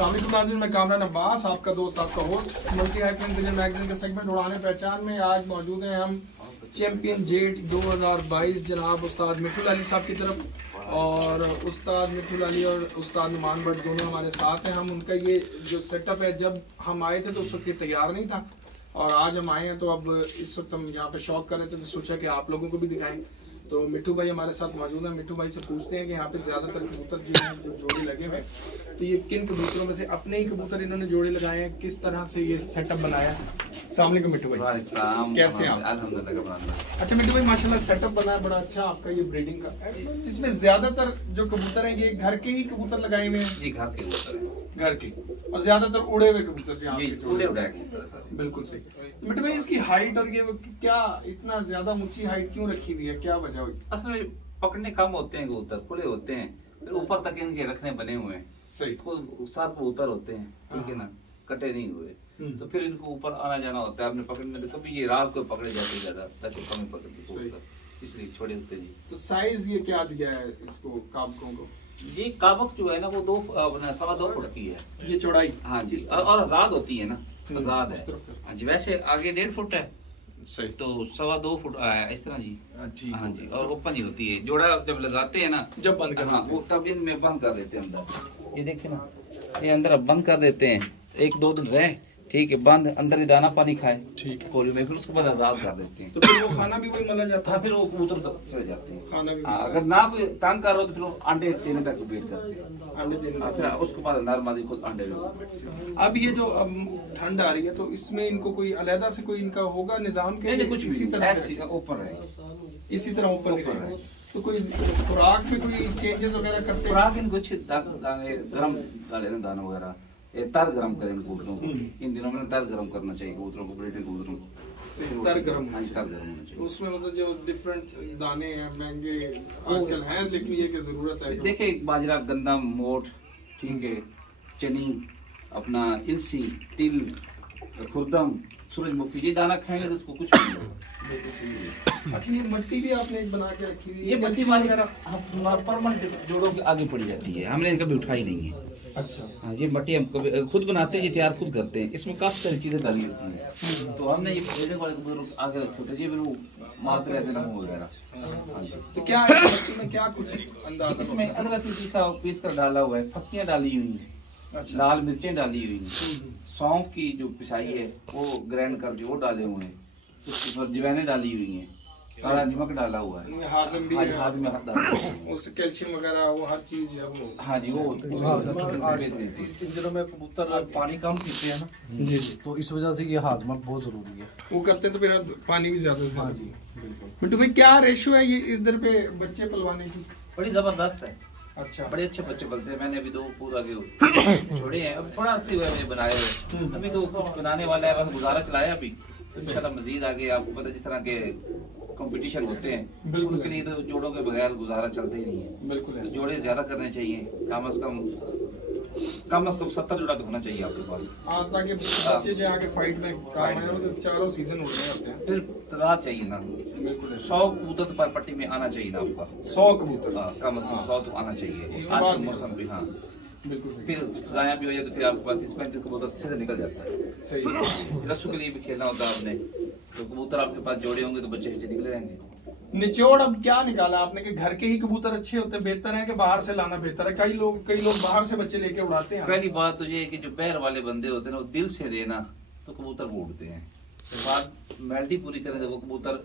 अस्सलामुअलैकुम नाज़रीन, मैं कामरान अब्बास, आपका दोस्त, आपका host multi hyphen vision magazine के सेगमेंट उड़ाने पहचान में आज मौजूद हैं हम चैंपियन जेट 2022 जनाब उस्ताद मिठुल अली साहब की तरफ। और उस्ताद मिठुल अली और उस्ताद नुमान भट्ट दोनों हमारे साथ हैं। हम उनका ये जो सेटअप है, जब हम आए थे तो उस वक्त ये तैयार नहीं था और आज हम आए हैं तो अब इस वक्त हम यहाँ पे शौक कर रहे थे तो सोचा कि आप लोगों को भी दिखाएं। तो मिट्टू भाई हमारे साथ मौजूद हैं। मिट्टू भाई से पूछते हैं कि यहाँ पे ज्यादातर कबूतर जो जोड़े लगे हुए हैं तो ये किन कबूतरों में से अपने ही कबूतर इन्होंने जोड़े लगाए हैं, किस तरह से ये सेटअप बनाया है। अस्सलाम वालेकुम मिट्टू भाई, कैसे हैं आप? अल्हम्दुलिल्लाह। अच्छा मिट्टू भाई, माशाल्लाह सेटअप बना है बड़ा अच्छा आपका ये ब्रीडिंग का। इसमें ज्यादातर जो कबूतर हैं ये घर के ही कबूतर लगाए हुए हैं? जी, घर के कबूतर हैं। घर के, और ज्यादातर उड़े हुए कबूतर जो यहाँ जी, पे उड़े उड़ाए कबूतर हैं सर। बिल्कुल सही। तो मिट्टू भाई, इसकी हाइट और ये क्या इतना ज्यादा ऊंची हाइट क्यों रखी हुई है, क्या वजह हुई? असल में पकड़ने कम होते हैं कबूतर, खुले होते हैं, फिर ऊपर तक इनके रखने बने हुए हैं। सही। सात कबूतर होते हैं, ठीक है ना, कटे नहीं हुए, तो फिर इनको ऊपर आना जाना होता है। आपने पकड़ने तो कभी ये रात को पकड़े जाते हैं ज्यादा, ताकि कम ही पकड़ते कबूतर, इसलिए छोड़े होते हैं। तो साइज ये क्या दिया है इसको काबकों को? ये काबक जो है ना वो 2.25 फुट की है ये चौड़ाई? हाँ जी, और आजाद होती है ना, आजाद है। हाँ जी, वैसे आगे 1.5 फुट है, सही। तो 2.25 फुट आया इस तरह जी। ठीक। हाँ जी, और ओपन ही होती है। जोड़ा जब लगाते हैं ना, जब बंद कर, हाँ, वो तब इनमें बंद कर देते हैं अंदर। ये देखिए ना, ये अंदर अब बंद कर देते हैं, 1-2 दिन रहे, ठीक है, बंद, अंदर ही दाना पानी खाए, ठीक है, कोली में, फिर उसके बाद आजाद कर देते हैं। तो फिर वो खाना भी वही मला जाता हाँ, है? फिर वो कबूतर चले जाते हैं खाना भी हाँ, अगर ना कोई तंग कर रहा हो तो फिर वो अंडे देने तक वेट करते हैं। अंडे देने हाँ, फिर उसके बाद नॉर्मली खुद अंडे देते हैं। अब ये जो अब ठंड आ रही है तो इसमें इनको कोई अलहदा से कोई इनका होगा निजाम के? नहीं, कुछ इसी भी तरह ऐसे ऊपर है, इसी तरह ऊपर ऊपर है। है। तो कोई खुराक में कोई चेंजेस वगैरह करते हैं? खुराक इनको अच्छे दाने गर्म डाले ना, दाना वगैरह, ये तर गर्म करें कबूतरों को। इन दिनों में तर गर्म करना चाहिए कबूतरों को, ब्रीडिंग कबूतरों को तर गर्म? हाँ, तर गर्म होना चाहिए। उसमें मतलब जो डिफरेंट दाने हैं महंगे आजकल हैं, लेकिन ये की जरूरत है। देखिए, बाजरा, गंदम, मोठ, ठीक है, चनी, अपना इलसी, तिल, खुर्दम, सूरजमुखी, ये दाना खाएंगे तो उसको कुछ नहीं होगा। अच्छा, ये मट्टी भी आपने बना के रखी हुई है? ये मट्टी परमानेंट जोड़ों के आगे पड़ी जाती है, हमने कभी उठाई नहीं है। अच्छा। हाँ, ये मट्टी हम कभी खुद बनाते हैं, ये तैयार खुद करते हैं। इसमें काफी सारी चीजें डाली होती हैं, तो हमने ये ब्रीडिंग वाले कबूतर आगे रखे होते हैं, ये फिर वो मारते रहते हैं वगैरह। हाँ जी। तो क्या है मट्टी में, क्या कुछ अंदाजा? इसमें अदरक पीस कर डाला हुआ है, पत्तियां डाली हुई हैं, अच्छा। लाल मिर्चें डाली हुई हैं, सौंफ की जो पिसाई है वो ग्राइंड करके वो डाले हुए हैं, उसके ऊपर जवैने डाली हुई हैं, सारा नमक डाला हुआ है, हाजम भी है, हाथ में हाथ डाला हुआ है। उससे कैल्शियम वगैरह वो हर चीज है वो। हाँ जी, वो इन दिनों में कबूतर पानी कम पीते हैं ना जी जी, तो इस वजह से ये हाजमा बहुत जरूरी है। वो करते हैं तो फिर पानी भी ज्यादा से हाँ ज्यादा। जी, बिल्कुल। मिट्टू भाई, क्या रेशियो है ये इस दर पे बच्चे पलवाने की? बड़ी जबरदस्त है, अच्छा। बड़े अच्छे बच्चे बनते हैं। मैंने अभी 2 पूरा के छोड़े हैं, अब थोड़ा सी हुआ है बनाए हुए, अभी तो कुछ बनाने वाला है, बस गुजारा चलाया अभी। इंशाल्लाह मजीद आगे, आपको पता है जिस तरह के कंपटीशन होते हैं, बिल्कुल। उनके लिए तो जोड़ों के बगैर गुजारा चलता ही नहीं है। बिल्कुल तो ऐसा। जोड़े ज्यादा करने चाहिए, कम से कम 70 जोड़ा तो होना चाहिए आपके पास। हाँ, ताकि बच्चे जो आगे फाइट में काम आए, वो तो चारों सीजन उड़ रहे होते हैं। फिर तादाद चाहिए ना, बिल्कुल ऐसा। 100 कबूतर तो पर पट्टी में आना चाहिए ना आपका। 100 कबूतर? हाँ, कम से कम 100 तो आना चाहिए उसके आज बाद के भी? मौसम पे। हाँ, बिल्कुल सही। फिर जाया भी हो जाए तो फिर आपके पास 30-35 कबूतर सीधे निकल जाता है। सही। रस्सू के लिए भी खेलना होता है आपने, तो कबूतर आपके पास जोड़े होंगे तो बच्चे निकले रहेंगे। निचोड़ अब क्या निकाला आपने कि घर के ही कबूतर अच्छे होते बेहतर हैं कि बाहर से लाना बेहतर है? कई लोग बाहर से बच्चे लेके उड़ाते हैं। पहली बात तो ये है कि जो पैर वाले बंदे होते हैं ना, वो दिल से देना तो कबूतर वो उड़ते हैं। बात मेल्टी पूरी करें तो वो कबूतर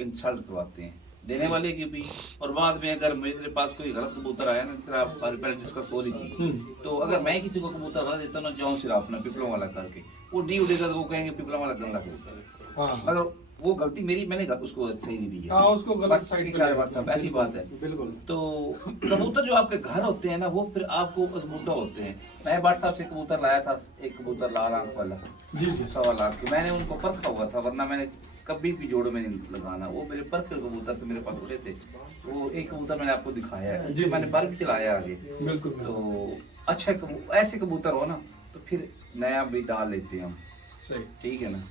इंसल्ट करवाते हैं देने वाले की भी। और बाद में अगर मेरे पास कोई गलत कबूतर आया ना, फिर आप पहले डिस्कस हो रही थी, तो अगर मैं किसी को कबूतर भर देता ना, जाऊँ सिर्फ अपना पिपलों वाला करके, वो नहीं उड़ेगा तो वो कहेंगे पिपलों वाला गंदा कबूतर है। हाँ। अगर वो गलती मेरी, मैंने उसको सही नहीं दी है, हाँ, उसको गलत साइड पे ऐसी बात है। बिल्कुल। तो कबूतर जो आपके घर होते हैं ना, वो फिर आपको मजबूत होते हैं। मैं बाट साहब से कबूतर लाया था, एक कबूतर लाल आंख वाला, जी जी, 1.25 लाख के। मैंने उनको परखा हुआ था, वरना मैंने कभी भी जोड़ों में नहीं लगाना। वो मेरे परखे कबूतर थे, मेरे पास उड़े थे। वो एक कबूतर मैंने आपको दिखाया है, जी, मैंने पर भी चलाया आगे। बिल्कुल। तो अच्छा ऐसे कबूतर हो ना, तो फिर नया भी डाल लेते हैं हम, सही। ठीक है ना।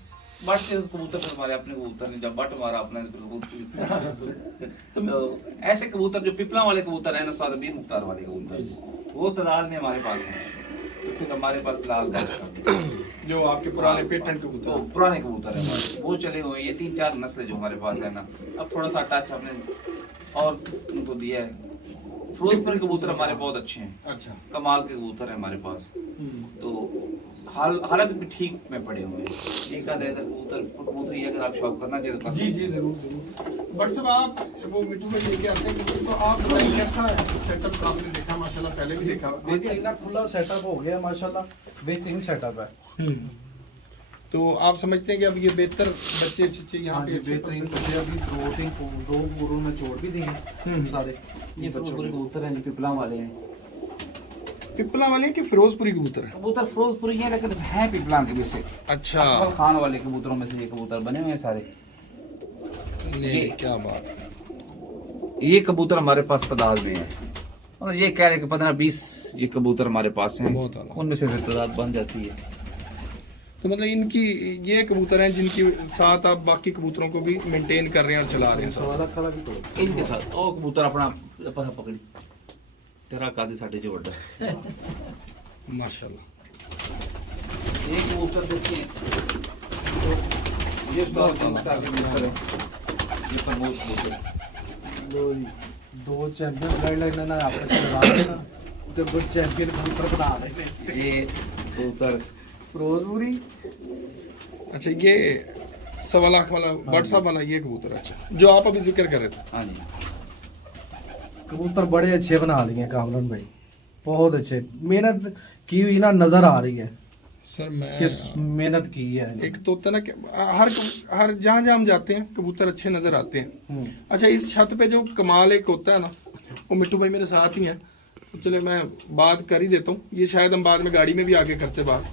बट के कबूतर तो हमारे अपने कबूतर ने, जब बट मारा अपने तो ऐसे कबूतर जो पिपला वाले कबूतर है ना, सादबीर मुख्तार वाले कबूतर, वो तादाद में हमारे पास है। फिर हमारे पास लाल बादशाह, जो आपके पुराने पेटेंट तो कबूतर पुराने कबूतर है हमारे, वो चले हुए हैं। ये 3-4 नस्लें जो हमारे पास है ना, अब थोड़ा सा टच हमने और उनको दिया है। फिरोजपुरी कबूतर हमारे बहुत अच्छे हैं, अच्छा कमाल के कबूतर है हमारे पास। तो हालत भी ठीक में पड़े हुए हैं। एक आधा इधर कबूतर ही अगर आप शौक करना चाहिए तो कर जी जी जरूर जरूर। बट साहब आप वो मिट्टू में लेके आते हैं कबूतर, तो आप बताइए कैसा सेटअप आपने देखा? माशाल्लाह पहले भी देखा बेहतरीन खुला सेटअप हो गया माशाल्लाह, बेहतरीन सेटअप है। तो आप समझते हैं कि अब ये बेहतर बच्चे चिच्चे यहाँ हाँ पे जी, अच्छे बेहतरीन पसंद- बच्चे अभी दो पूरों में छोड़ भी दिए हैं सारे। ये फिरोजपुरी कबूतर हैं, पिपला वाले हैं। पिपला वाले कि फिरोजपुरी कबूतर है? कबूतर फिरोजपुरी हैं लेकिन हैं पिपला के वैसे। अच्छा अकबर खान वाले कबूतरों में से ये कबूतर बने हुए हैं सारे। नहीं क्या बात। ये कबूतर हमारे पास तादाद में है, और ये कह रहे कि 15-20 ये कबूतर हमारे पास हैं, बहुत आला। उनमें से तादाद बन जाती है। तो मतलब इनकी ये कबूतर हैं जिनके साथ आप बाकी कबूतरों को भी मेंटेन कर रहे हैं और चला रहे हैं साथ। सवाल खड़ा भी करो। इनके साथ और कबूतर अपना पता पकड़ी तेरा कादे साढ़े जो बड़ा माशाल्लाह। ये कबूतर देखिए, ये बहुत कबूतर है, ये प्रमोद कबूतर। लो जी, दो चैंपियन गाइडलाइन ना आपस में लगा देना, तो गुड चैंपियन कबूतर बना देंगे। ये कबूतर फिरोजपुरी अच्छा ये 1.25 लाख वाला व्हाट्सएप वाला ये कबूतर, अच्छा जो आप अभी जिक्र कर रहे थे। हाँ जी। कबूतर बड़े अच्छे बना लिए कामरान भाई, बहुत अच्छे। मेहनत की हुई ना नजर आ रही है, सर मैं किस मेहनत की है। एक तो होता है ना कि हर जहाँ जहाँ हम जाते हैं कबूतर अच्छे नजर आते हैं। अच्छा इस छत पे जो कमाल एक होता है ना, वो मिट्टू भाई मेरे साथ ही हैं, तो चले मैं बात कर ही देता हूँ। ये शायद हम बाद में गाड़ी में भी आगे करते बात,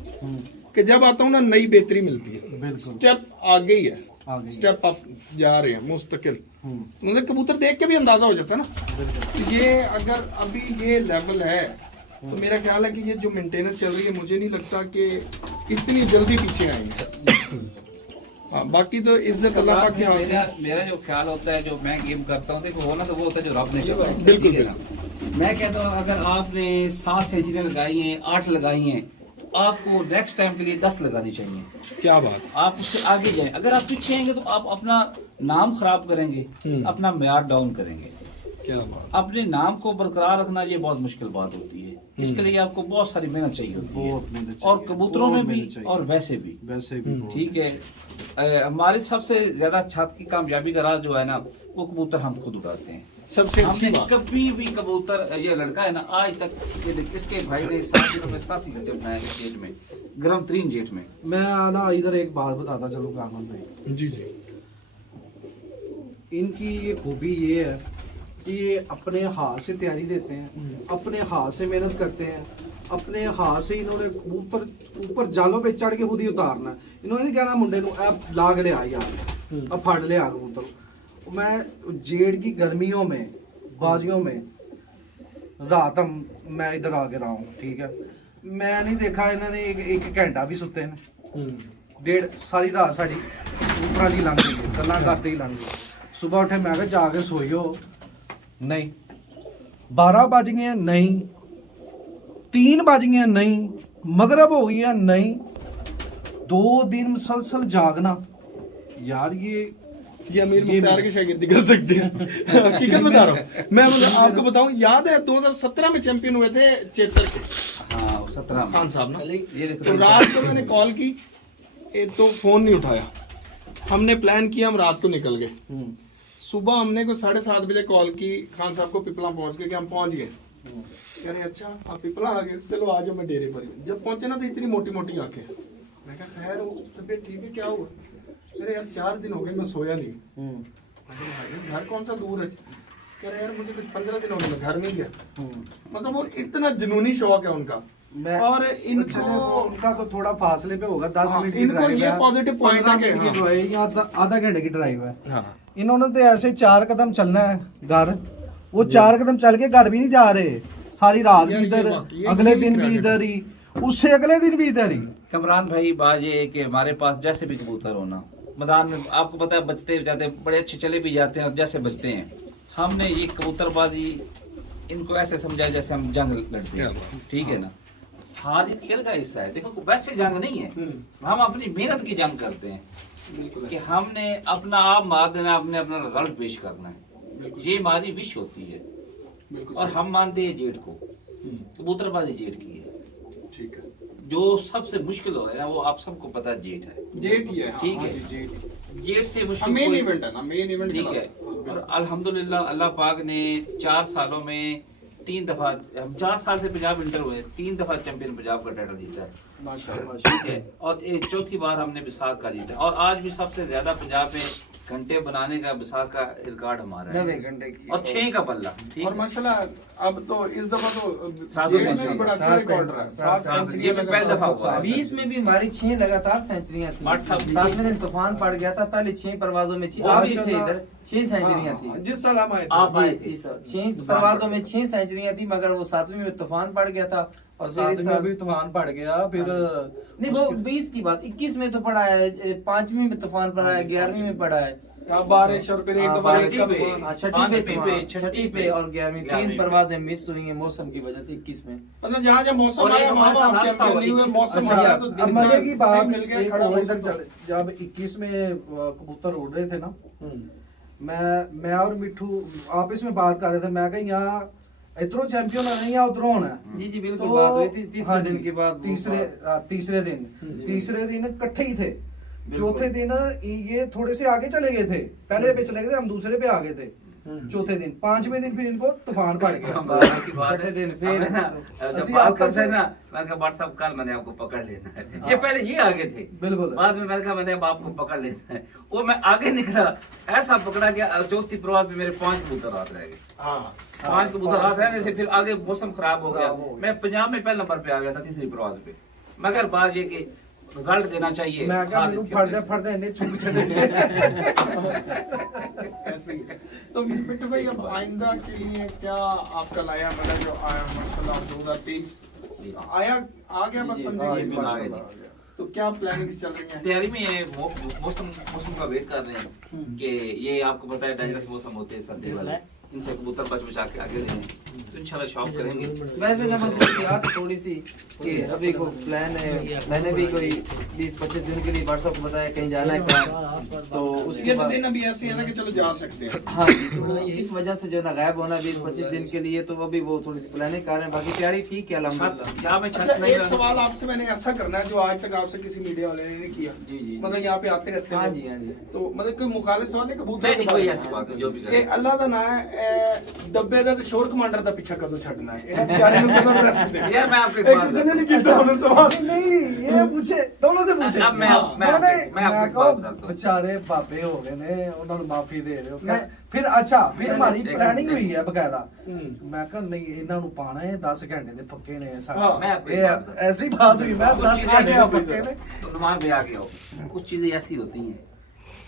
कि जब आता हूँ ना नई बेहतरी मिलती है। बिल्कुल स्टेप आगे ही है, आगे। स्टेप अप जा रहे हैं मुस्तकिल। मुझे कबूतर देख के भी अंदाजा हो जाता है ना, तो ये अगर अभी ये लेवल है तो मेरा ख्याल है कि ये जो मेंटेनेंस चल रही है, मुझे नहीं लगता कि इतनी जल्दी पीछे आएंगे। हाँ, बाकी तो इज्जत अल्लाह पाक के हाथ में मेरा है। मेरा जो ख्याल होता है, जो मैं गेम करता हूँ, देखो होना तो वो होता है जो रब ने करा है। बिल्कुल, ठीक है ना? मैं कहता हूँ अगर आपने 7 सेंचुरियां लगाई हैं, 8 लगाई हैं, तो आपको नेक्स्ट टाइम के लिए 10 लगानी चाहिए। क्या बात। आप उससे आगे जाएं। अगर आप पीछे आएंगे तो आप अपना नाम खराब करेंगे, अपना म्यार डाउन करेंगे। क्या बात। अपने नाम को बरकरार रखना ये बहुत मुश्किल बात होती है। इसके लिए आपको बहुत सारी मेहनत चाहिए होती बहुत है, मेहनत और चाहिए, कबूतरों में बहुत भी मेहनत चाहिए। और वैसे भी। वैसे भी बहुत। ठीक है। हमारे सबसे ज्यादा छत की कामयाबी का राज जो है ना, वो कबूतर हम खुद उड़ाते हैं। सबसे अच्छी हमने बात। कभी भी कबूतर, ये लड़का है ना आज तक, ये देख इसके भाई ने 7 दिनों में 87 घंटे बनाए इस जेट में, गर्म तरीन जेट में। मैं ना इधर एक बात बताता चलूँ कामरान भाई, जी जी। इनकी ये खूबी ये है कि ये अपने हाथ से तैयारी देते हैं, अपने हाथ से मेहनत करते हैं, अपने हाथ से इन्होंने ऊपर ऊपर जालों पे चढ़ के खुद ही उतारना। इन्होंने नहीं कहना मुंडे को अब लाग ले आ यार, अब फड़ ले आ कबूतर। मैं जेड़ की गर्मियों में, बाजियों में रात मैं इधर आके रहा हूँ, ठीक है, मैं नहीं देखा इन्होंने एक घंटा भी सुते ने। डेढ़ सारी रात साड़ी ऊपर ही लंघ गई, गल्लां करते ही लंघ गई। सुबह उठे मैं कहा जाके सोइयो, नहीं 12 बज गए हैं, नहीं 3 बज गए हैं, नहीं मगरब हो गई है, नहीं 2 दिन मुसलसल जागना यार। ये अमीर ये मुख्तार की शागिर्दी कर सकते हैं। हकीकत बता रहा हूँ मैं, आपको बताऊं, याद है 2017 में चैंपियन हुए थे चेतर के हाँ 17 में। खान साहब ना। ये देखो, तो रात को मैंने कॉल की, तो फोन नहीं उठाया। हमने प्लान किया, हम रात को निकल गए। सुबह हमने को 7:30 बजे कॉल की खान साहब को, पिपला पहुंच गए कि हम पहुंच गए। कह रहे अच्छा आप पिपला आ गए, चलो आ जाओ मैं डेरे पर ही। जब पहुंचे ना तो इतनी मोटी मोटी आंखें। मैं कहा खैर वो तबीयत ठीक है, क्या हुआ? अरे यार 4 दिन हो गए मैं सोया नहीं। भाई घर कौन सा दूर है? कह रहे यार मुझे कुछ 15 दिन हो गए मैं घर में गया। मतलब वो इतना जुनूनी शौक है उनका। और इनको उनका तो थोड़ा फासले पे होगा, 10 मिनट की इनको ड्राइव ये है, पॉजिटिव पॉइंट 15 है कि मिनट की हाँ। ड्राइव है, या आधा घंटे की ड्राइव है। हाँ इन्होंने तो ऐसे 4 कदम चलना है घर, वो 4 कदम चल के घर भी नहीं जा रहे, सारी रात भी यार ये इधर, बात- ये अगले यही दिन भी credit इधर ही, उससे अगले दिन भी इधर ही। कमरान भाई बात ये है कि हमारे पास जैसे भी कबूतर होना मैदान में, आपको पता है बचते जाते हैं, बड़े अच्छे चले भी जाते हैं और जैसे बचते हैं। हमने ये कबूतरबाजी इनको ऐसे समझाया जैसे हम जंग लड़ते हैं, ठीक है ना। हार जीत खेल का हिस्सा है। देखो वैसे जंग नहीं है, हम अपनी मेहनत की जंग करते हैं बिल्कुल कि हमने अपना आप मार देना, अपने अपना रिजल्ट पेश करना है, ये हमारी विश होती है। बिल्कुल और हम मानते हैं जेठ को, कबूतरबाजी जेठ की है। ठीक है, जो सबसे मुश्किल हो है ना, वो आप सबको पता है जेठ है। जेट ही है। ठीक है। जेट जेठ से मुश्किल मेन कोई- इवेंट है ना, मेन इवेंट ठीक है। और अल्हम्दुलिल्लाह अल्लाह पाक ने 4 सालों में 3 दफा, हम 4 साल से पंजाब इंटर हुए, 3 दफा चैंपियन पंजाब का टाइटल जीता है। माशाल्लाह। ठीक है। और एक चौथी बार हमने विसाख का जीता, और आज भी सबसे ज्यादा पंजाब में घंटे बनाने का विसाख का रिकॉर्ड हमारा है, 90 घंटे की। और 6 का पल्ला। ठीक और है। माशाल्लाह अब तो इस दफा तो सात जेट में सेंचुरी। भी बड़ा अच्छा सात रिकॉर्ड रहा है। सात 7 सात सेंचुरी ये भी पहली दफा हुआ है। 20 में भी हमारी 6 लगातार सेंचुरियां थी। व्हाट्सएप- 7वें दिन तूफान पड़ गया था, पहले 6 परवाजों में 6 आप भी थे इधर, 6 सेंचुरियां थी। जिस साल हम आए थे। आप आए थे। 6 परवाजों में 6 सेंचुरियां थी, मगर वो 7वीं में तूफान पड़ गया था। और फिर इस साल भी तूफान पड़ गया, फिर नहीं, वो 20 की बात, 21 में तो पड़ा है, 5वीं में तूफान पड़ा है, 11वीं में पड़ा है, क्या बारिश और फिर एक हाँ, दफा छठी एक पे। कब- हाँ, छठी पांचवीं पे पे, तूफान, छठी छठी पे पे और 11वीं, 3 11वीं परवाजें मिस हुई हैं मौसम की वजह से 21 में। मतलब जहाँ जहाँ मौसम और एक आया हमारे वहाँ साथ हादसा चैंपियन हुआ, नहीं हुए, 21 मौसम अच्छा, आया तो अब दिन मजे का की सही बात मिल गया, एक खड़ा और मौसम इधर तो- चले, जब 21 में कबूतर उड़ रहे थे ना, मैं और मिठू आपस में बात कर रहे थे, मैं कहीं यहाँ इधरों चैंपियन होना है या उधरों होना है। जी जी बिल्कुल, तो बात हुई थी तीसरे हाँ दिन जी, के बाद। तीसरे दिन इकट्ठे ही थे। चौथे दिन ये थोड़े से आगे चले गए थे, पहले पे चले गए थे, हम दूसरे पे आ गए थे। चौथे दिन, 5वें दिन फिर इनको तूफान पड़ गया। बात की बात है। छठे दिन फिर- हमें ना, जब असली बात आपस करते हैं में- ना, मैंने कहा व्हाट्सएप कल मैंने आपको पकड़ लेना है। हाँ। ये पहले ये आगे थे, बिल्कुल। बाद में मैंने कहा मैंने अब आपको पकड़ लेना है। वो मैं आगे निकला, ऐसा पकड़ा गया, चौथी प्रवास में मेरे 5 कबूतर हाथ रह गए। हाँ 5 कबूतर हाथ रहने से फिर आगे मौसम खराब हो गया। खराब हो गया। मैं पंजाब में पहले नंबर पे आ गया था, तीसरी प्रवास पे। मगर बात ये कि रिजल्ट देना चाहिए। मैं क्या हार मेनू जीत फड़दे खेलने से। फड़दे इन्हें चुप छड़े ऐसे ही। तो मिट्टू भाई अब आइंदा के लिए क्या आपका लाया, मतलब जो आया माशाल्लाह 2023 आया आ गया, बस समझे हाँ, कि ये माशाल्लाह आ गया। आ गया। तो क्या प्लानिंग्स चल रही हैं? तैयारी में ये मौसम का वेट कर रहे हैं कि ये आपको पता है डायरेक्ट मौसम होते हैं सर्दी वाले, इनसे कबूतर बच बचा के आगे दें, तो इंशाल्लाह शॉप करेंगे। वैसे ना मैं थोड़ी सी कि अभी को प्लान है, मैंने भी कोई 20-25 दिन के लिए व्हाट्सएप को बताया कहीं जाना है क्या, तो उसके ये तो बाद दिन अभी ऐसे है ना कि चलो जा सकते हैं। हाँ जी, तो इस वजह से जो ना गायब होना 20-25 दिन के लिए, तो अभी वो थोड़ी सी प्लानिंग कर रहे हैं, बाकी तैयारी ठीक है अल्हम्दुलिल्लाह। क्या मैं अच्छा छत नहीं एक कर- सवाल आपसे मैंने ऐसा करना है जो आज तक आपसे किसी मीडिया वाले ने नहीं किया। जी जी मतलब यहाँ पे आते रहते हैं हाँ लोग। जी हाँ जी। तो मतलब कोई मुखालिफ सवाल नहीं, कबूतर नहीं, कोई ऐसी बात नहीं, जो भी करे। ਇਹ ਅੱਲਾ ਦਾ ਨਾਮ ਹੈ ਦੱਬੇ ਦਾ ਤੇ ਸ਼ੋਰ ਕਮਾਂਡਰ ਦਾ ਪਿੱਛਾ ਕਦੋਂ ਛੱਡਣਾ ਹੈ ਇਹਨਾਂ ਵਿਚਾਰੇ ਨੂੰ ਕਦੋਂ ਰੈਸਟ ਦੇਣਾ यार मैं आपको एक ਇਹ बात ਕਿਸੇ ने नहीं बताता ਕੀਤਾ ਉਹਨੇ सवाल नहीं ये पूछे दोनों से पूछे अब मैं आपको एक कहो बात बताता हूँ। बेचारे बाबे हो गए ने उन्होंने माफी दे रहे हो मैं- फिर अच्छा फिर नहीं, हमारी नहीं, प्लानिंग नहीं। हुई है बकायदा हम्म। मैं कहा नहीं इन्हों ਨੂੰ ਪਾਣਾ ਹੈ 10 ਘੰਟੇ ਦੇ ਪੱਕੇ ਨੇ हाँ, मैं आपको एक बात बताता हूँ। ऐसी बात हुई मैं 10 घंटे ਦੇ ਪੱਕੇ ਨੇ तो नुमान भी आ गया हो, कुछ चीजें ऐसी होती हैं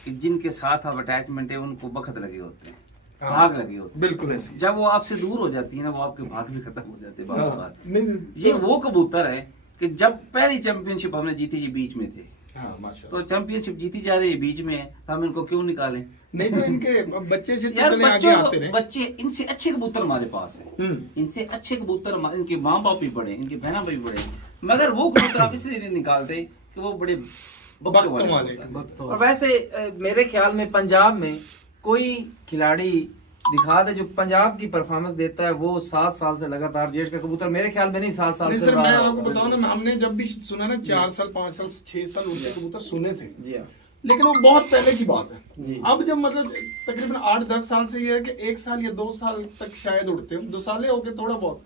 कि जिनके साथ आप अटैचमेंट है उनको बखत लगे होते हैं, हाँ। भाग लगे होते हैं। बिल्कुल ऐसी जब वो आपसे दूर हो जाती है ना, वो आपके भाग भी खत्म हो जाते हैं हाँ, बार बार। नहीं, नहीं, ये वो कबूतर है कि जब पहली चैंपियनशिप हमने जीती जी बीच में थे, हाँ माशाल्लाह। तो चैंपियनशिप जीती जा रही है बीच में है, हम इनको क्यों निकालें? नहीं तो इनके बच्चे से यार चले आगे आते बच्चों रहे। बच्चे इनसे अच्छे कबूतर हमारे पास है, हम्म। इनसे अच्छे कबूतर इनके माँ बाप भी बड़े, इनके बहना भी बड़े, मगर वो कबूतर आप इसलिए नहीं निकालते कि वो बड़े बख्त बख्त वाले वाले। कबूतर हैं। और वैसे मेरे ख्याल में पंजाब में कोई खिलाड़ी दिखा दे जो पंजाब की परफॉर्मेंस देता है, वो 7 साल से लगातार जेट का कबूतर मेरे ख्याल में नहीं 7 साल नहीं से सर, मैं रहा आपको होगा। बताऊं ना, हमने जब भी सुना ना 4 साल 5 साल 6 साल उनके कबूतर सुने थे, जी हाँ लेकिन वो बहुत पहले की बात है। जी। अब जब मतलब तकरीबन 8-10 साल से ये है कि 1 साल या 2 साल तक शायद उड़ते हैं, 2 साल हो गए थोड़ा बहुत,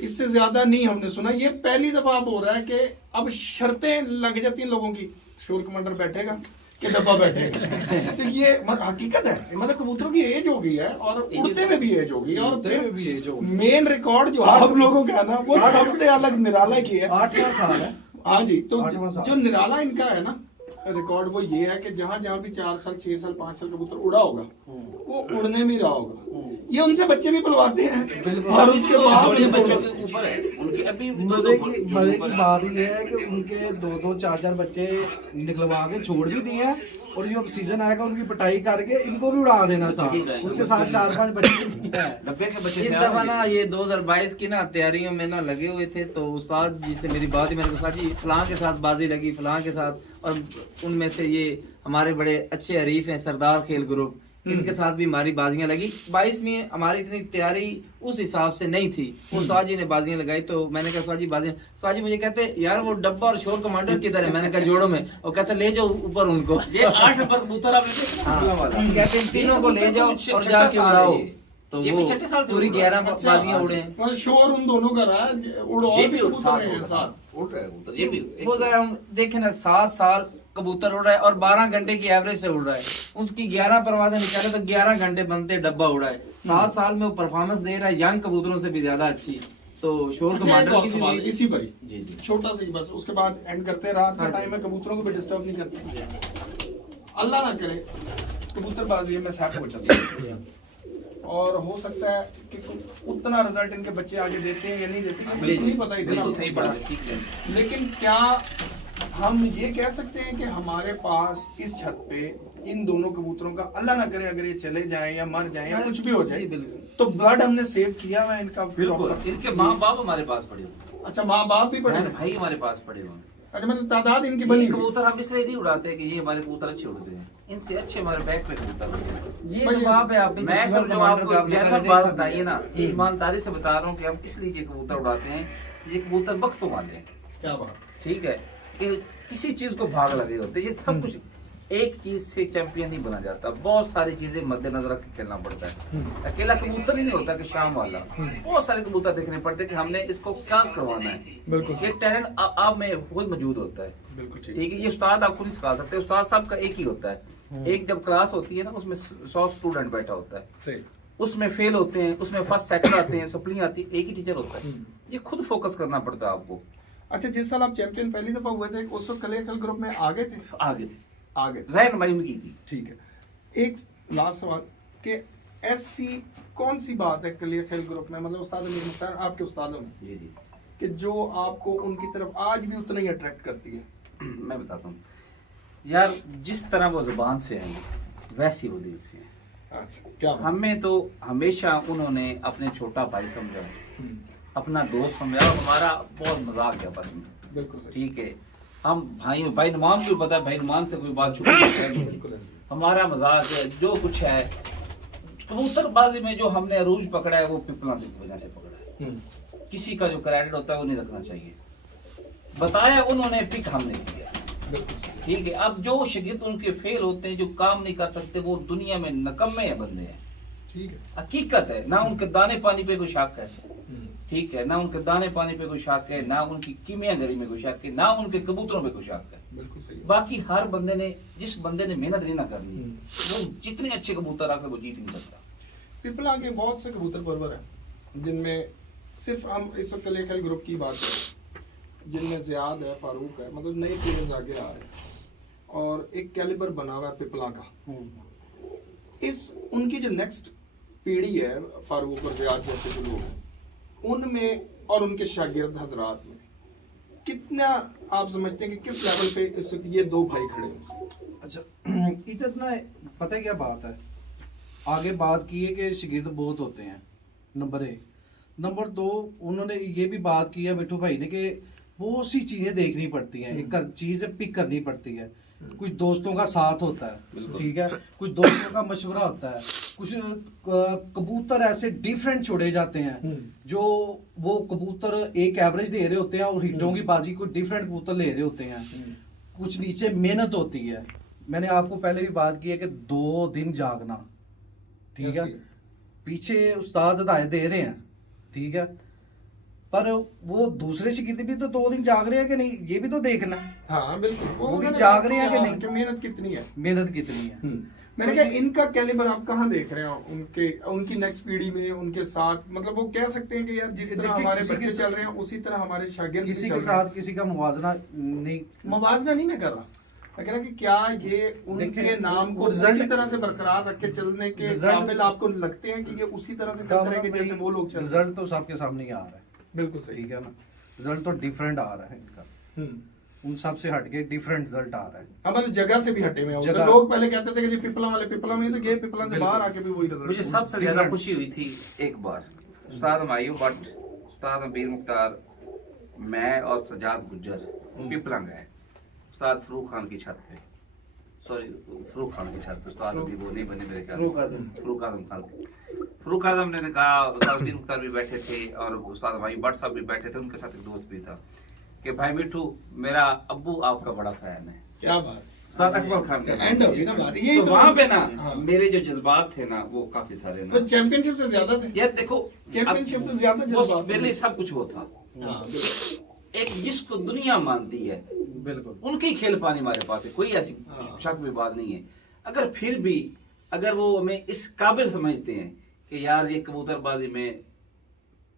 इससे ज्यादा नहीं हमने सुना। ये पहली दफा अब हो रहा है कि अब शर्तें लग जाती हैं लोगों की, शोर कमांडर बैठेगा कि डब्बा बैठेगा। तो ये हकीकत है, मतलब कबूतरों की एज हो गई है और उड़ते में भी एज हो गई है, उड़ते में भी एज हो गई। मेन रिकॉर्ड जो आप लोगों का है ना, वो सबसे अलग निराला की है। 8वां साल है हाँ जी, तो 8वां साल। जो निराला इनका है ना रिकॉर्ड, वो ये है कि जहाँ जहाँ भी 4 साल 6 साल 5 साल कबूतर उड़ा होगा, वो उड़ने में रहा होगा। ये उनसे बच्चे भी पलवाते हैं और उसके बाद जोड़ियां बच्चों के ऊपर है, उनके अभी मजे की बात ये है कि उनके 2-2 4-4 बच्चे निकलवा के छोड़ भी दिए हैं और जब सीजन आएगा उनकी पिटाई करके इनको भी उड़ा देना साथ, उनके साथ 4-5 बच्चे डब्बे के बच्चे इस तैयार दफा हो ना गए। ये 2022 की ना तैयारियों में ना लगे हुए थे, तो उस्ताद जी से मेरी बात ही, मैंने कहा जी फलां के साथ बाजी लगी, फलां के साथ, और उनमें से ये हमारे बड़े अच्छे हरीफ हैं सरदार खेल ग्रुप, इनके साथ भी हमारी बाजियां लगी। 22 में हमारी इतनी तैयारी उस हिसाब से नहीं थी, उस्ताद जी ने बाजियां लगाई, तो मैंने कहा उस्ताद जी बाजियां, उस्ताद जी मुझे कहते यार वो डब्बा और शोर कमांडर किधर है, मैंने कहा जोड़ो में, और कहते ले जाओ ऊपर उनको, ये 8 नंबर कबूतर आपने देखा ना, खुला वाला। कहते इन तीनों को ले जाओ और छठा जाके साल है उड़ाओ, ये। तो ये वो भी छठे साल से पूरी उड़ रहा है। 11 अच्छा, बाजियां उड़े हैं। मतलब शोर उन दोनों का रहा है, उड़ और ये भी भी कबूतर साथ हैं उड़ साथ। रहा है, उड़ रहा है कबूतर, ये भी वो जरा देखे ना 7 साल कबूतर उड़ रहा है और 12 घंटे की एवरेज से उड़ रहा है, उसकी 11 परवाजें निकाले तो 11 घंटे बनते डब्बा उड़ा है। 7 साल में वो परफॉर्मेंस दे रहा है, यंग कबूतरों से भी ज्यादा अच्छी। तो शोर अच्छा, कमांडर एक और की भी सवाल वही- इसी पर ही, जी जी। छोटा सा ही बस, उसके बाद एंड करते हैं। रात का हाँ जी। टाइम है, कबूतरों को भी डिस्टर्ब नहीं करते, अल्लाह ना करे कबूतरबाजी में सैप हो जाती है, और हो सकता है कि उतना रिजल्ट इनके बच्चे आगे देते हैं या नहीं देते हैं, बिल्कुल नहीं पता इतना। बिल्कुल सही बात है, ठीक है। लेकिन क्या हम ये कह सकते हैं कि हमारे पास इस छत पे इन दोनों कबूतरों का, अल्लाह ना करे अगर ये चले जाएं या मर जाएं या कुछ भी हो जाए, जी, बिल्कुल। तो ब्लड हमने सेव किया हुआ है इनका बिल्कुल, proper? इनके माँ बाप हमारे पास पड़े हुए अच्छा, माँ बाप भी पढ़े हैं, हैं? भाई हमारे पास पड़े हुए हैं। अच्छा, मतलब तादाद इनकी ये बनी हुई है। कबूतर हम इसलिए नहीं उड़ाते कि ये हमारे कबूतर अच्छे उड़ते हैं, इनसे अच्छे हमारे बैक पे कबूतर उड़ते हैं। ये भाई, जवाब है आपने मैं जिस समझो कमांडर आपको का आपने जनरल पहले बात देखा बताइए ना, भी है। ईमानदारी से बता रहा हूँ कि हम इसलिए ये कबूतर उड़ाते हैं, ये कबूतर वक्तों वाले हैं, क्या बात। ठीक है, कि किसी चीज को भाग लगे होते हैं, ये सब कुछ एक चीज से चैंपियन नहीं बना जाता, बहुत सारी चीजें मद्देनजर रख के खेलना पड़ता है। अकेला कबूतर ही नहीं होता कि शाम वाला, बहुत सारे कबूतर देखने पड़ते हैं कि हमने इसको क्या करवाना है। बिल्कुल ये टैलेंट आप में खुद मौजूद होता है, बिल्कुल ठीक है। ये उस्ताद आप खुद नहीं सिखा सकते, उस्ताद सबका एक ही होता है। एक जब क्लास होती है ना, उसमें 100 स्टूडेंट बैठा होता है, सही। उसमें फेल होते हैं, उसमें फर्स्ट सेकंड आते हैं, सप्ली आती है, एक ही टीचर होता है। ये खुद फोकस करना पड़ता है आपको। अच्छा, जिस साल आप चैंपियन पहली दफा हुए थे, उस वक्त कलेक्टर ग्रुप में आगे थे? आगे थे, आगे थे, रहनुमाई उनकी थी। ठीक है। एक लास्ट सवाल कि ऐसी कौन सी बात है कलिया खेल ग्रुप में, मतलब उस्ताद अमीर मुख्तार आपके उस्तादों में, जी जी। कि जो आपको उनकी तरफ आज भी उतना ही अट्रैक्ट करती है? मैं बताता हूँ यार, जिस तरह वो जुबान से हैं वैसी वो दिल से हैं। अच्छा, क्या बात। हमें तो हमेशा उन्होंने अपने छोटा भाई समझा, अपना दोस्त समझा, और हमारा बहुत मजाक किया पसंद, बिल्कुल सही, ठीक है। हम भाई नुमान को भी पता है, भाई नुमान से कोई बात छुपी नहीं है। बिल्कुल ऐसे। हमारा मजाक है, जो कुछ है कबूतरबाजी में जो हमने अरूज पकड़ा है वो पिपला की वजह से पकड़ा है। किसी का जो क्रेडिट होता है वो नहीं रखना चाहिए। बताया उन्होंने, पिक हमने किया, बिल्कुल सही। ठीक है। अब जो शागिर्द उनके फेल होते हैं, जो काम नहीं कर सकते, वो दुनिया में नकम्मे हैं, बंदे हैं, ठीक है। हकीकत है। ना उनके दाने पानी पे कोई शक है, ठीक है, ना उनके दाने पानी पे कोई शक है, ना उनकी कीमियागरी में कोई शक है, ना उनके कबूतरों पे कोई शक है। बिल्कुल सही। बाकी हर बंदे ने, जिस बंदे ने मेहनत नहीं ना करनी, वो जितने अच्छे कबूतर आकर वो जीत नहीं सकता। पिपला के बहुत से कबूतर परवर हैं, जिनमें सिर्फ हम इस वक्त कलिया खेल ग्रुप की बात करें, जिनमें ज़ियाद है, फारूक है, मतलब नए प्लेयर्स आगे आ रहे हैं, और एक कैलिबर बना हुआ है पिपला का। इस उनकी जो नेक्स्ट पीढ़ी है, फारूक और ज़ियाद जैसे जो लोग हैं, उनमें और उनके शागिर्द हजरात में कितना आप समझते हैं कि किस लेवल पे इस वक्त ये दो भाई खड़े हैं? अच्छा, इधर ना पता है क्या बात है, आगे बात की है कि शागिर्द बहुत होते हैं, नंबर 1। नंबर 2, उन्होंने ये भी बात की है मिठू भाई ने कि बहुत सी चीजें देखनी पड़ती हैं, एक चीज पिक करनी पड़ती है। कुछ दोस्तों का साथ होता है, ठीक है, कुछ दोस्तों का मशवरा होता है, कुछ कबूतर ऐसे डिफरेंट छोड़े जाते हैं जो वो कबूतर एक एवरेज दे रहे होते हैं और हिटों की बाजी को डिफरेंट कबूतर ले रहे होते हैं। कुछ नीचे मेहनत होती है। मैंने आपको पहले भी बात की है कि 2 दिन जागना, ठीक है, पीछे उस्ताद हिदायत दे रहे हैं, ठीक है, पर वो दूसरे शागिर्द भी तो 2 दिन जाग रहे हैं कि नहीं, ये भी तो देखना। हाँ बिल्कुल, वो भी उन्होंने जाग रहे हैं कि किया नहीं? कि मेहनत कितनी है, मेहनत कितनी है। मैंने कहा इनका कैलिबर आप कहाँ देख रहे हो उनकी नेक्स्ट पीढ़ी में, उनके साथ, मतलब वो कह सकते हैं कि यार जिस तरह देखिए, हमारे किसी बच्चे के चल रहे हैं उसी तरह हमारे शागिर्द भी किसी चल के रहे हैं। साथ किसी का मुवाजना नहीं, मुवाजना नहीं मैं कर रहा, मैं कह रहा कि क्या ये उनके देखिए, नाम को रिजल्ट- उसी तरह से बरकरार रख के चलने के रिजल्ट- काबिल आपको लगते हैं कि ये उसी तरह से चलते रहेंगे जैसे वो लोग चल रहे हैं? रिजल्ट तो सबके सामने ही आ रहा है, बिल्कुल सही। ठीक है ना, रिजल्ट तो डिफरेंट आ रहा है इनका। उन सब से हट के डिफरेंट रिजल्ट आ रहा है। हमारे जगह से भी हटे हुए हैं उससे। जगह- लोग पहले कहते थे कि जी पिपला वाले पिपला में ही तो गए, पिपला से बाहर आके भी वही रिजल्ट। मुझे सबसे ज्यादा खुशी हुई थी एक बार उस्ताद हमायूं भट्ट, उस्ताद अमीर मुख्तार, मैं और सजाद गुज्जर पिपला गए उस्ताद फरूक खान की छत पे, सॉरी फरूक खान की छत पे, उस्ताद अभी वो नहीं बने मेरे ख्याल में, फरूक आजम खान। फरूक आजम ने कहा, उस्ताद अमीर मुख्तार भी बैठे थे और उस्ताद हमायूं भट्ट साहब भी बैठे थे, उनके साथ एक दोस्त भी था, कि भाई मिठू मेरा अब्बू आपका बड़ा फैन है, क्या बात, उस्ताद अकबर खान का। एंड होगी ना बात, यही तो वहाँ पे ना हाँ। मेरे जो जज्बात थे ना वो काफी सारे ना, तो चैंपियनशिप से ज्यादा थे, यार देखो चैंपियनशिप से ज्यादा वो जज्बात मेरे लिए सब कुछ वो था। हाँ, एक जिसको दुनिया मानती है बिल्कुल उनके ही खेल पानी हमारे पास है, कोई ऐसी हाँ। शक में बात नहीं है। अगर फिर भी अगर वो हमें इस काबिल समझते हैं कि यार ये कबूतरबाजी में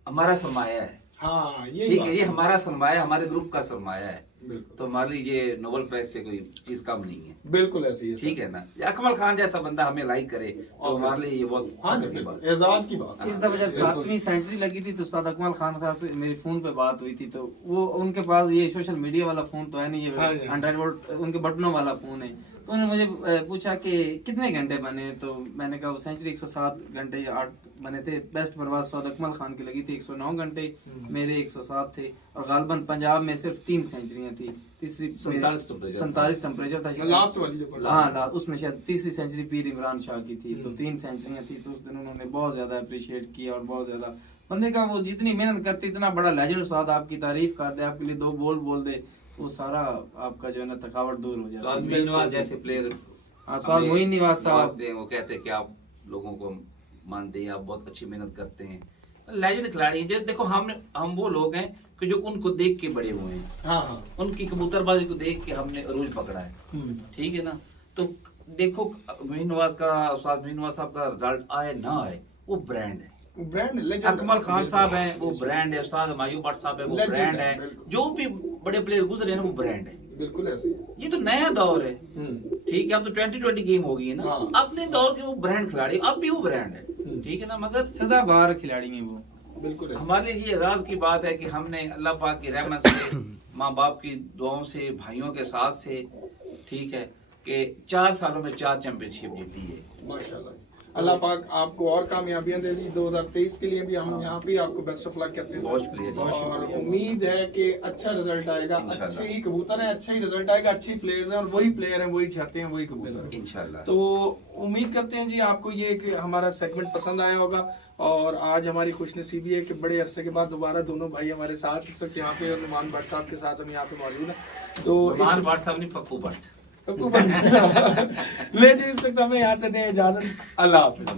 हमारा सरमाया है, हाँ यही ठीक बात है, ये हमारा सरमाया, हमारे ग्रुप का सरमाया है, बिल्कुल तो हमारे लिए ये नोबेल प्राइज से कोई चीज कम नहीं है, बिल्कुल ऐसी है ठीक है ना। अकमल खान जैसा बंदा हमें लाइक करे तो हमारे लिए ये बहुत हाँ फख्र की बात है। एजाज की बात इस दफा जब 7वीं सेंचुरी लगी थी तो उस्ताद अकमल खान साहब से मेरी फोन पे बात हुई थी, तो वो उनके पास ये सोशल मीडिया वाला फोन तो है नहीं, हाँ ये जी। एंड्रॉइड उनके बटनों वाला फोन है। तो उन्होंने मुझे पूछा कि कितने घंटे बने, तो मैंने कहा वो सेंचुरी 107 घंटे या 8 बने थे। बेस्ट परवाज उस्ताद अकमल खान की लगी थी 109 घंटे, मेरे 107 थे, और गालबन पंजाब में सिर्फ 3 सेंचुरियां थी, तीसरी 47 टेम्परेचर था लास्ट वाली जो हाँ उसमें शायद तीसरी सेंचुरी पीर इमरान शाह की थी, तो 3 सेंचुरियां थी। तो उस दिन उन्होंने बहुत ज्यादा अप्रिशिएट किया और बहुत ज्यादा बंदे का वो जितनी मेहनत करते, इतना बड़ा लेजेंड उस्ताद आपकी तारीफ कर दे, आपके लिए 2 बोल दे, तो वो आपका जो है ना थकावट दूर हो जाता है। मीर नवाज जैसे प्लेयर हाँ, स्वाद मोइन निवाज साहब वो कहते हैं कि आप लोगों को मानते हैं, आप बहुत अच्छी मेहनत करते हैं, लेजेंड खिलाड़ी जो देखो हम वो लोग हैं कि जो उनको देख के बड़े हुए हैं, हाँ हाँ उनकी कबूतरबाजी को देख के हमने अरूज पकड़ा है, ठीक है ना। तो देखो मोइन नवाज का, उस्ताद मोइन नवाज साहब का रिजल्ट आए ना आए, वो ब्रांड है। ब्रांड लेजेंड अकमल खान साहब हैं वो ब्रांड है, उस्ताद हमायूं भट्ट साहब है वो Legend ब्रांड है, है, बिल्कुल। जो भी बड़े प्लेयर गुजरे हैं ना वो ब्रांड है। बिल्कुल ऐसे ही। ये तो नया दौर है, ठीक है, अब तो 2020 गेम हो गई है ना, हाँ। अपने दौर के वो ब्रांड खिलाड़ी अब भी वो ब्रांड है, ठीक है ना। मगर सदाबहार खिलाड़ी हैं वो। बिल्कुल ऐसे। हमारे लिए एजाज की बात है कि हमने अल्लाह पाक की रहमत से, माँ बाप की दुआओं से, भाइयों के साथ से, ठीक है, कि 4 सालों में 4 चैंपियनशिप जीती है। माशाल्लाह, अल्लाह पाक आपको और कामयाबियां दे दी। 2023 के लिए भी हम यहाँ पे आपको बेस्ट ऑफ लक कहते हैं बहुत शुक्रिया, बहुत और शुक्रिया। उम्मीद है कि अच्छा रिजल्ट आएगा, इंशाल्लाह। अच्छे ही कबूतर है, अच्छा ही रिजल्ट आएगा, अच्छी प्लेयर्स हैं और वही प्लेयर हैं, वही चाहते हैं, वही कबूतर हैं। इंशाल्लाह। तो उम्मीद करते हैं जी आपको ये कि हमारा सेगमेंट पसंद आया होगा, और आज हमारी खुशनसीबी है कि बड़े अरसे के बाद दोबारा दोनों भाई हमारे साथ इस वक्त यहाँ पे, और नुमान भट्ट साहब के साथ हम यहाँ पे मौजूद हैं। तो नुमान भट्ट साहब नहीं, पप्पू भट्ट। ले जी इस वक्त हमें यहाँ से दें इजाजत। अल्लाह हाफिज।